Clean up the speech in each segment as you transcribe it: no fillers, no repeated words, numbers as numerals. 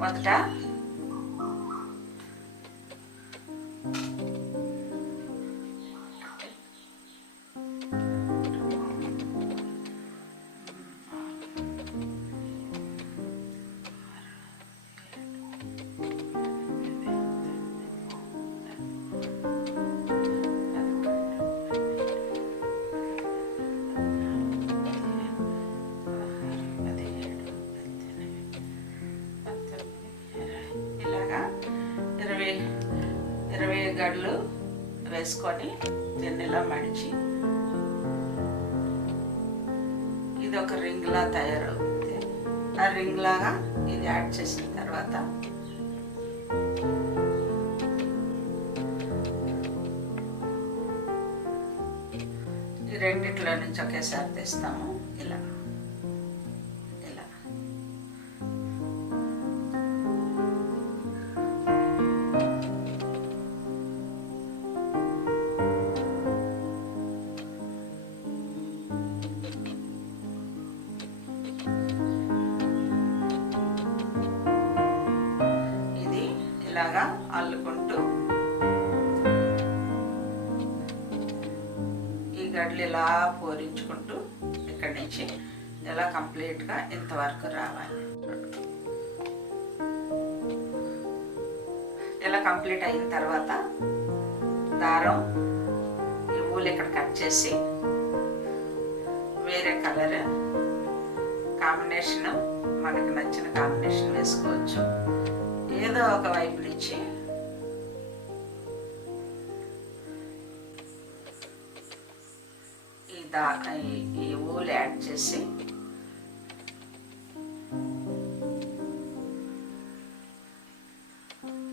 మొదట ఇరవై గడ్లు వేసుకొని దీన్నిలా మడిచి ఇది ఒక రింగ్లా తయారవుతుంది. ఆ రింగ్ లాగా ఇది యాడ్ చేసిన తర్వాత ఈ రెండిట్లో నుంచి ఒకేసారి తీస్తాము. ఇలా ఇలాగా అల్లుకుంటూ ఈ గడ్డలు ఇలా పోరించుకుంటూ ఇక్కడి నుంచి ఇలా కంప్లీట్గా ఇంతవరకు రావాలి. ఇలా కంప్లీట్ అయిన తర్వాత దారం ఈ ఊలు ఇక్కడ కట్ చేసి వేరే కలర్ కాంబినేషన్ మనకు నచ్చిన కాంబినేషన్ వేసుకోవచ్చు. ఏదో ఒక వైపు నుంచి ఈ ఊలు యాడ్ చేసి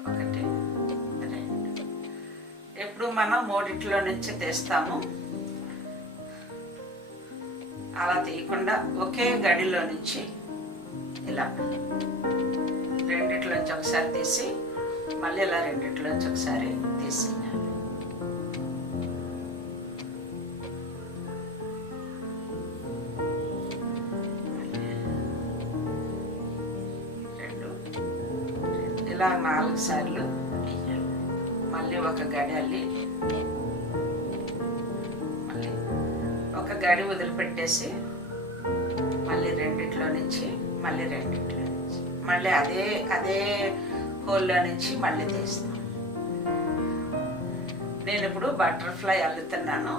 ఒకటి రెండు ఎప్పుడు మనం మూడిట్లో నుంచి తీస్తాము. అలా తీయకుండా ఒకే గడిలో నుంచి ఇలా రెండిట్లోంచి ఒకసారి తీసి మళ్ళీ ఇలా రెండిట్లోంచి ఒకసారి తీసి ఇలా 4 సార్లు మళ్ళీ ఒక గడి అల్లి మళ్ళీ ఒక గడి వదిలిపెట్టేసి మళ్ళీ రెండిట్లో నుంచి మళ్ళీ రెండిట్లో నుంచి మళ్ళీ అదే హోల్లో నుంచి మళ్ళీ తీస్తాను. నేను ఇప్పుడు బటర్ఫ్లై అల్లుతున్నాను.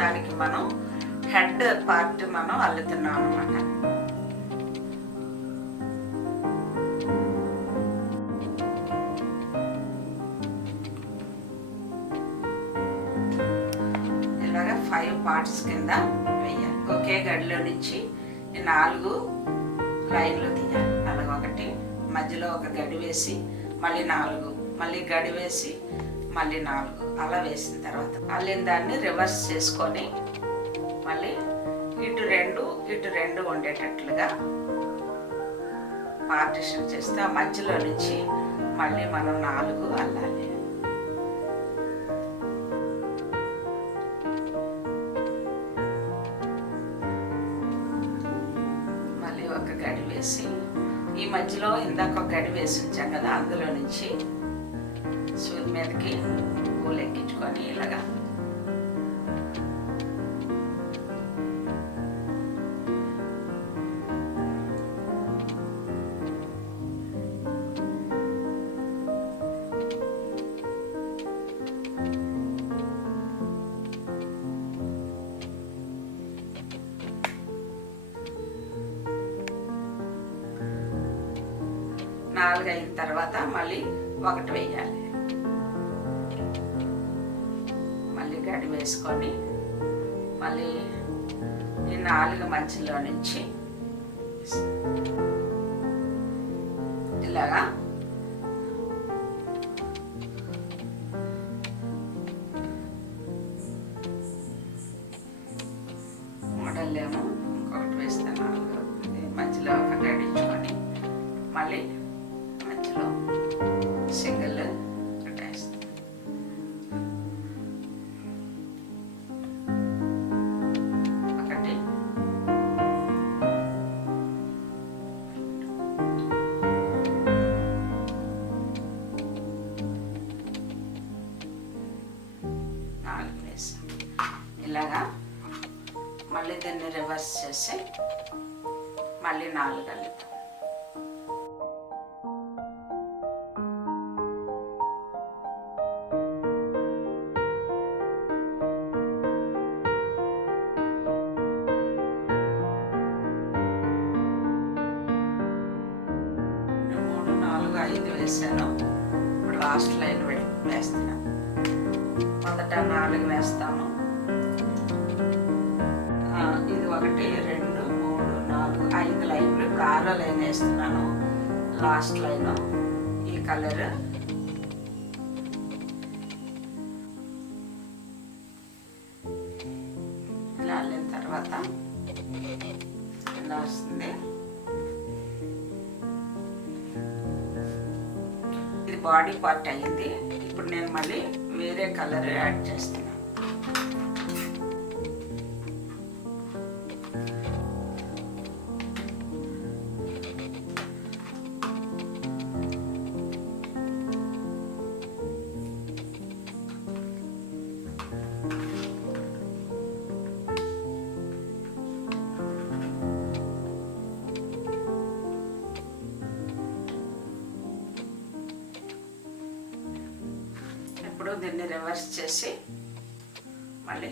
దానికి మనం హెడ్ పార్ట్ మనం అల్లుతున్నాం అన్నమాట. ఇలాగా 5 పార్ట్స్ కింద వేయాలి. ఒకే గడిలో నుంచి 4 లైన్లు తీయాలి. అలాగ ఒకటి మధ్యలో ఒక గడి వేసి మళ్ళీ 4 మళ్ళీ గడి వేసి మళ్ళీ 4 అలా వేసిన తర్వాత అల్లిన దాన్ని రివర్స్ చేసుకొని మళ్ళీ ఇటు రెండు ఉండేటట్లుగా పార్టిషన్ చేస్తే ఆ మధ్యలో నుంచి మళ్ళీ మనం 4 అల్లాలి. మళ్ళీ ఒక గడి వేసి ఈ మధ్యలో ఇందాక ఒక గడి వేసి ఉంచాం కదా, అందులో నుంచి సూది మీదకి పూలు ఎక్కించుకొని ఇలాగా నాలుగు అయిన తర్వాత మళ్ళీ ఒకటి వేయాలి. మళ్ళీ గడి వేసుకొని మళ్ళీ ఈ 4 మధ్యలో నుంచి ఇలాగా మోడల్లేమో ఇంకొకటి వేస్తాను. మధ్యలో ఒకటి అడించుకొని మళ్ళీ మధ్యలో సింగిల్ కట్టేస్తాను. ఒకటి రివర్స్ చేసి మళ్ళీ 4 అల్లుతాం. వేసాను. ఇప్పుడు లాస్ట్ లైన్ వేస్తున్నాను. మొదట 4 వేస్తాము. ఇది 1 2 3 4 5 లైన్లు. ఇప్పుడు 6వ లైన్ వేస్తున్నాను. లాస్ట్ లైన్ ఈ కలర్ ఇలా అల్లిన తర్వాత ఇలా వస్తుంది. బాడీ పార్ట్ అయ్యింది. ఇప్పుడు నేను మళ్ళీ వేరే కలర్ యాడ్ చేస్తున్నాను. దీన్ని రివర్స్ చేసి మళ్ళీ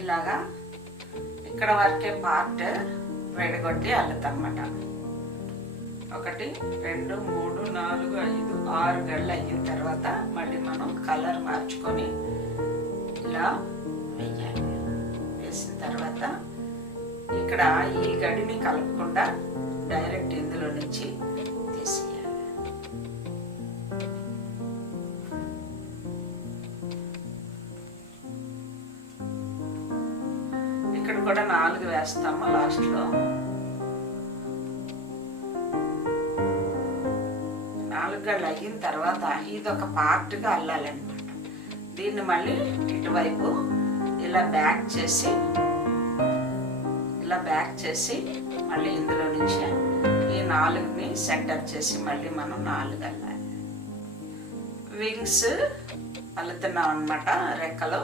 ఇలాగా ఇక్కడ వరకే పార్ట్ విడగొట్టి అల్లుతామన్నమాట. 1 2 3 4 5 6 గళ్ళు అయిన తర్వాత మళ్ళీ మనం కలర్ మార్చుకొని ఇలా వేయాలి. వేసిన తర్వాత ఇక్కడ ఈ గడిని కలపకుండా డైరెక్ట్ ఇందులో నుంచి తీసేయాలి. ఇక్కడ కూడా 4 వేస్తాము లాస్ట్లో. 4 గళ్ళు అయిన తర్వాత ఇది ఒక పార్ట్గా అల్లాలన్నమాట. దీన్ని మళ్ళీ ఇటువైపు ఇలా బ్యాక్ చేసి మళ్ళీ ఇందులో నుంచి ఈ 4ని సెంటర్ చేసి మళ్ళీ మనం 4 అల్లాలి. వింగ్స్ అల్లుతున్నాం అన్నమాట. రెక్కలు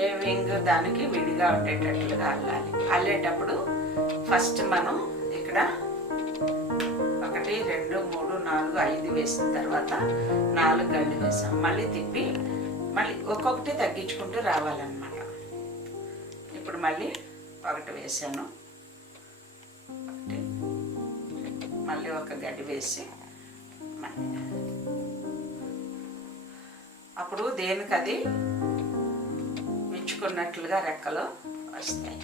ఏ వింగ్ దానికి విడిగా ఉండేటట్లుగా అల్లాలి. అల్లేటప్పుడు ఫస్ట్ మనం ఇక్కడ 1 2 3 4 5 వేసిన తర్వాత 4 గళ్ళు వేసాం. మళ్ళీ తిప్పి మళ్ళీ ఒక్కొక్కటి తగ్గించుకుంటూ రావాలన్నమాట. ఇప్పుడు మళ్ళీ 1 వేసాను. మళ్ళీ 1 గడ్డి వేసి అప్పుడు దేనికది విచ్చుకున్నట్లుగా రెక్కలు వస్తాయి.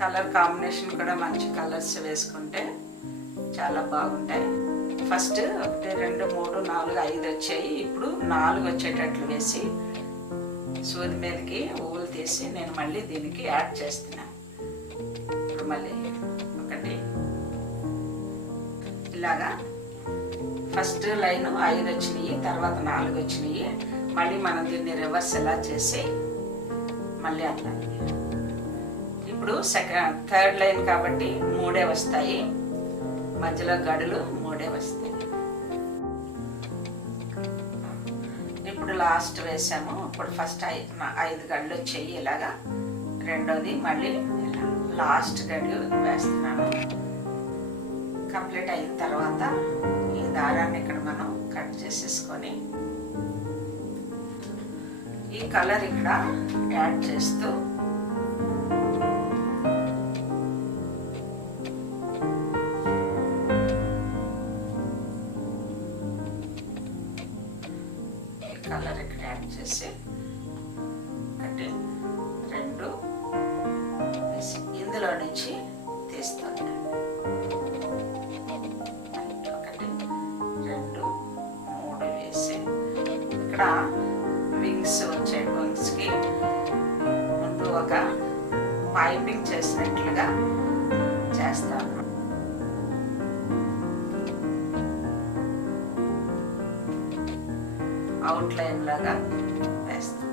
కలర్ కాంబినేషన్ కూడా మంచి కలర్స్ వేసుకుంటే చాలా బాగుంటాయి. ఫస్ట్ 1 2 3 4 5 వచ్చాయి. ఇప్పుడు 4 వచ్చేటట్లు వేసి సూది మీదకి ఊలు తీసి నేను మళ్ళీ దీనికి యాడ్ చేస్తున్నాను. ఇప్పుడు మళ్ళీ 1 ఇలాగా ఫస్ట్ లైన్ 5 వచ్చినాయి, తర్వాత 4 వచ్చినాయి. మళ్ళీ మనం దీన్ని రివర్స్ ఎలా చేసి మళ్ళీ అల్లాలి. ఇప్పుడు థర్డ్ లైన్ కాబట్టి 3 వస్తాయి. మధ్యలో గడులు 3 వస్తాయి. ఇప్పుడు లాస్ట్ వేసాము. ఇప్పుడు ఫస్ట్ 5 గడులు వచ్చాయి. ఇలాగా రెండోది మళ్ళీ లాస్ట్ గడి వేస్తున్నాను. కంప్లీట్ అయిన తర్వాత ఈ దారాన్ని ఇక్కడ మనం కట్ చేసేసుకొని ఈ కలర్ ఇక్కడ యాడ్ చేస్తూ కలర్ ఇక్కడ యాడ్ చేసి 1 2 వేసి ఇందులో నుంచి తీస్తాను. 1 2 3 వేసి ఇక్కడ వింగ్స్ వచ్చే వింగ్స్కి ముందు ఒక పైపింగ్ చేసినట్లుగా చేస్తాను. అవుట్లైన్ లాగా వేస్తాం.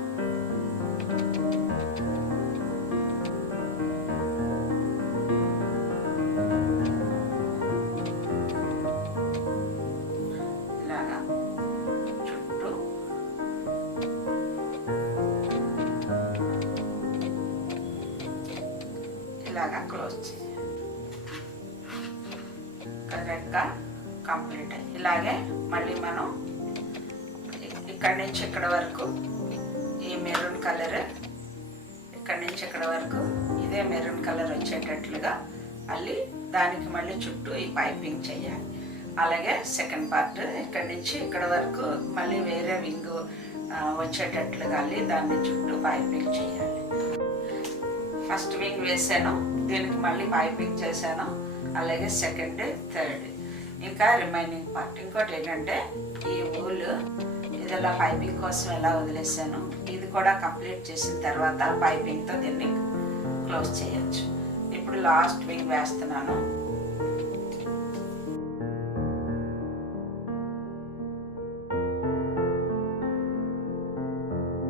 ఇలాగా చుట్టూ ఇలాగా క్లోజ్ చేయాలి. కరెక్ట్గా కంప్లీట్ అయ్యి ఇలాగే మళ్ళీ మనం ఇక్కడి నుంచి ఇక్కడ వరకు ఈ మెరూన్ కలర్, ఇక్కడి నుంచి ఇక్కడ వరకు ఇదే మెరూన్ కలర్ వచ్చేటట్లుగా అల్లి దానికి మళ్ళీ చుట్టూ ఈ పైపింగ్ చేయాలి. అలాగే సెకండ్ పార్ట్ ఇక్కడి నుంచి ఇక్కడ వరకు మళ్ళీ వేరే వింగ్ వచ్చేటట్లుగా అల్లి దాన్ని చుట్టూ పైపింగ్ చేయాలి. ఫస్ట్ వింగ్ వేసాను, దీనికి మళ్ళీ పైపింగ్ చేశాను. అలాగే సెకండ్, థర్డ్, ఇంకా రిమైనింగ్ పార్ట్. ఇంకోటి ఏంటంటే ఈ ఊలు ఇది ఇలా పైపింగ్ కోసం ఎలా వదిలేసాను, ఇది కూడా కంప్లీట్ చేసిన తర్వాత పైపింగ్తో దీన్ని క్లోజ్ చేయొచ్చు. ఇప్పుడు లాస్ట్ వింగ్ వేస్తున్నాను.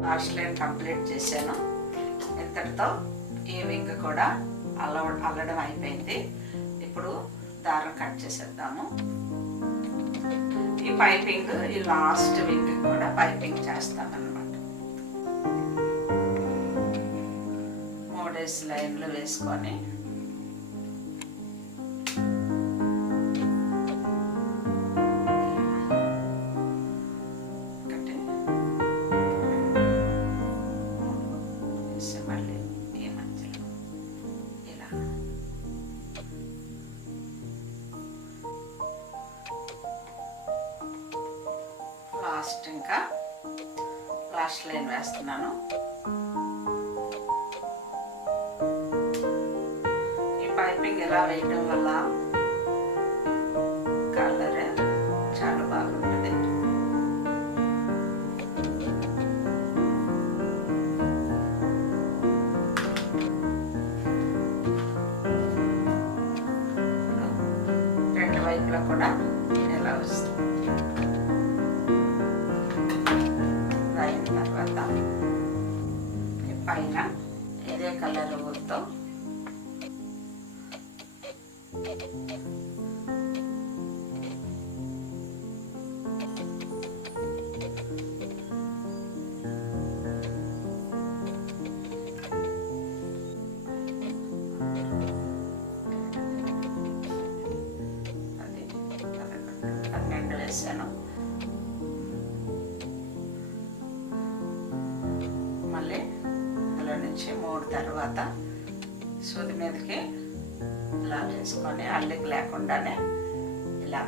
లాస్ట్ లైన్ కంప్లీట్ చేశాను. ఇంతటితో ఈ వింగ్ కూడా అల్లడం అయిపోయింది. ఇప్పుడు దారం కట్ చేసేద్దాము. ఈ పైపింగ్ ఈ లాస్ట్ వింగ్ కూడా పైపింగ్ చేస్తామన్నమాట. 3 లైన్లు వేసుకొని మళ్ళీ ఈ మధ్యలో ఇలా ఇంకా లాస్ట్ లైన్ వేస్తున్నాను. ఈ పైపింగ్ ఇలా వేయడం వల్ల కలర్ చాలా బాగుంటుంది. రెండు వైపులా కూడా ఎలా వస్తుంది. తర్వాత పైన ఇదే కలర్ ఊరితో అది 12 వేసాను. మళ్ళీ అందులో నుంచి 3 తర్వాత సూది మీదకి ఇలా వేసుకొని అల్లికి లేకుండానే ఇలా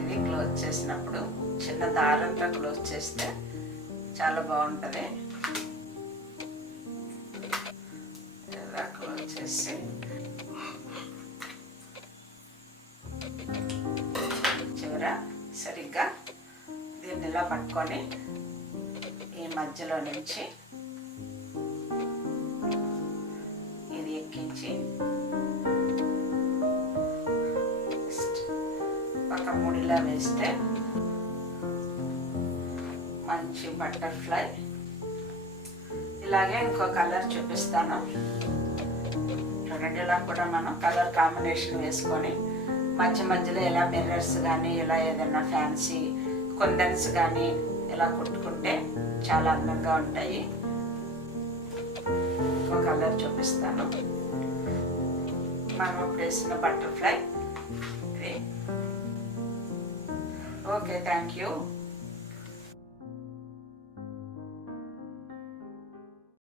ఇది క్లోజ్ చేసినప్పుడు చిన్న దారంతో క్లోజ్ చేస్తే చాలా బాగుంటుంది. ఇలా క్లోజ్ చేసి చివర సరిగ్గా దీన్ని ఇలా పట్టుకొని ఈ మధ్యలో నుంచి ఇది ఎక్కించి ఒక ముడిలా వేస్తే మంచి బటర్ఫ్లై. ఇలాగే ఇంకో కలర్ చూపిస్తాను చూడండి. ఇలా కూడా మనం కలర్ కాంబినేషన్ వేసుకొని మధ్య మధ్యలో ఇలా మిర్రర్స్ కానీ ఇలా ఏదైనా ఫ్యాన్సీ కొందన్స్ కానీ ఇలా కుట్టుకుంటే చాలా అందంగా ఉంటాయి. ఒక కలర్ చూపిస్తాను. మనం ఇప్పుడు వేసిన బటర్ఫ్లై ఇది. Okay, thank you.